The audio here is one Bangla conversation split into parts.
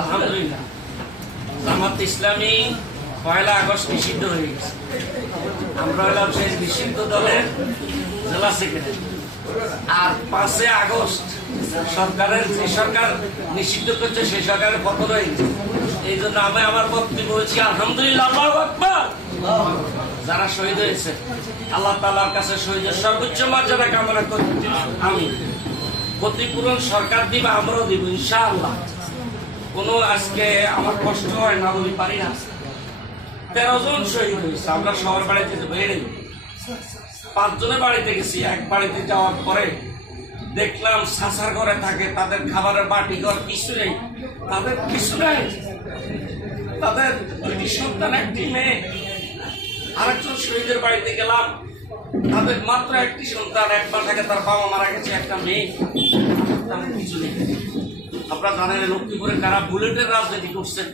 আলহামদুলিল্লাহ জামাত ইসলামী 1 আগস্ট নিষিদ্ধ হয়ে গেছে। আমরা হলাম সেই নিষিদ্ধ দলের জেলা সেক্রেটারি। আর 5 আগস্ট সরকারের যে সরকার নিষিদ্ধ করছে সেই সরকারের পতন হয়ে গেছে। এই জন্য আমি আমার বক্তব্য বলছি আলহামদুলিল্লাহ, আল্লাহু আকবার। যারা শহীদ হয়েছে আল্লাহ তাআলার কাছে শহীদের সর্বোচ্চ মর্যাদা কামনা করি। আমি ক্ষতিপূরণ সরকার দিবে, আমরাও দিব ইনশাআল্লাহ। কোনো আজকে আমার কষ্ট হয় না বলি পারি না। 13 জন শহীদ হয়েছে। আমরা সবার বাড়িতে বেড়ে 5 জনের বাড়িতে গেছি। এক বাড়িতে যাওয়ার পরে দেখলাম সাসার ঘরে থাকে, তাদের খাবারের বাটি ঘর কিছু নেই, তাদের কিছু নেই। তাদের 2টি সন্তান, 1টি মেয়ে। আরেকজন শহীদের বাড়িতে গেলাম, তাদের মাত্র 1টি সন্তান, একবার থাকে তার বাবা মারা গেছে, একটা মেয়ে, তাদের কিছু নেই। আপনারা জানেন লক্ষ্মীপুরে কারা বুলেটের রাজনীতি করছেন,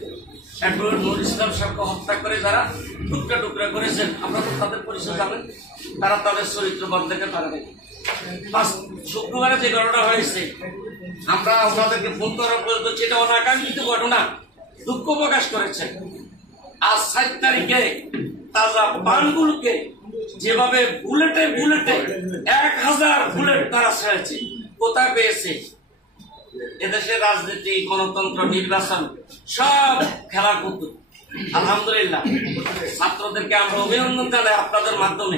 অ্যাডভোকেট নুরুল ইসলাম সাহেবকে হত্যা করে যারা টুকরা টুকরা করেছেন, আমরা তো তাদের পরিচয় জানেন। তারা তাদের চরিত্র বদলাতে পারে নাই। শুক্রবারে যে ঘটনা হয়েছে, আমরা ওনাদেরকে ফোন করার পর্যন্ত সেটা অনাকাঙ্ক্ষিত ঘটনা, দুঃখ প্রকাশ করেছেন। আজ 7 তারিখে তাজা পানগুলোকে যেভাবে বুলেটে 1000 বুলেট তারা ছেড়েছে, কোথায় পেয়েছে? এদেশের রাজনীতি, গণতন্ত্র, নির্বাচন সব খেলা করতো। আলহামদুলিল্লাহ ছাত্রদেরকে আমরা অভিনন্দন জানাই আপনাদের মাধ্যমে।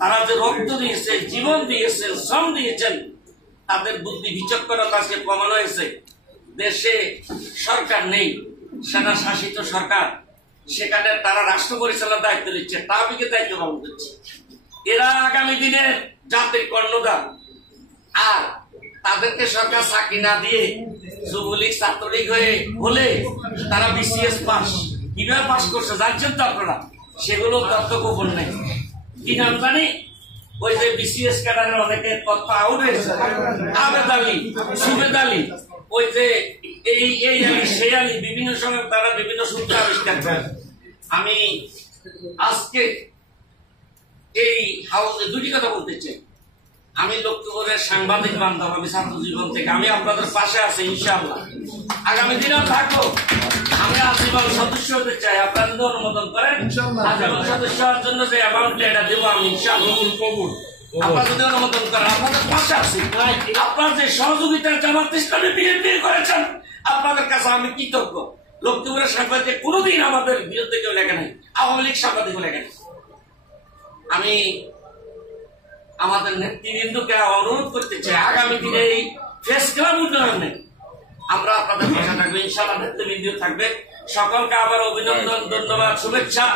তারা যে রক্ত দিয়েছে, জীবন দিয়েছেন, শ্রম দিয়েছেন, তাদের বুদ্ধি বিচক্ষণতা আজকে প্রমাণ হয়েছে। দেশে সরকার নেই, সেনা শাসিত সরকার, সেখানে তারা রাষ্ট্র পরিচালনার দায়িত্ব নিচ্ছে, তাবিকে দায়িত্ব পালন করছে। এরা আগামী দিনের জাতির কর্ণধার। আর তাদেরকে সরকার চাকরি না দিয়ে যুবলীগ ছাত্রলীগ হলে তারা বিসিএস পাস কিভাবে পাস করছে জানছেন তো আপনারা? সেগুলো তথ্য গোপন নেই। কি নাম জানি? ওই যে বিসিএস ক্যাডারের অনেকে তথ্য আউট হয়েছে, আবেদ আলী, সুবেদ আলী, ওই যে এই আলী, সেই আলী, বিভিন্ন সময় তারা বিভিন্ন সূত্র আবিষ্কার করে। আমি আজকে এই হাউসে 2টি কথা বলতে চাই। আমি লক্ষ্মীপুরের সাংবাদিক বান্ধব, আমি ছাত্র জীবন থেকে, আমি আপনাদের পাশে আছি ইনশাআল্লাহ। আগামী দিনেও থাকবো। আমি আজীবন সদস্য হতে চাই, আপনারা যদি অনুমোদন করেন আজীবন সদস্য হওয়ার জন্য যে অ্যামাউন্ট এটা দেবো আমি ইনশাআল্লাহ। আপনারা যদি অনুমোদন করেন আপনাদের পাশে আছি। আপনারা যে সহযোগিতা জামাত ইসলামী বিএনপি করেছেন, আপনাদের কাছে আমি কৃতজ্ঞ। লক্ষ্মীপুরের সাংবাদিক কোনোদিন আমাদের বিরুদ্ধে কেউ লেখে নাই, আওয়ামী লীগ সাংবাদিকও লেখে নাই। আমি আমাদের নেতৃবৃন্দকে অনুরোধ করতে চাই, আগামী দিনে এই প্রেস ক্লাব উন্নয়নে আমরা আপনাদের পাশে থাকবো ইনশাআল্লাহ। নেতৃবৃন্দ থাকবে। সকলকে আবার অভিনন্দন, ধন্যবাদ, শুভেচ্ছা।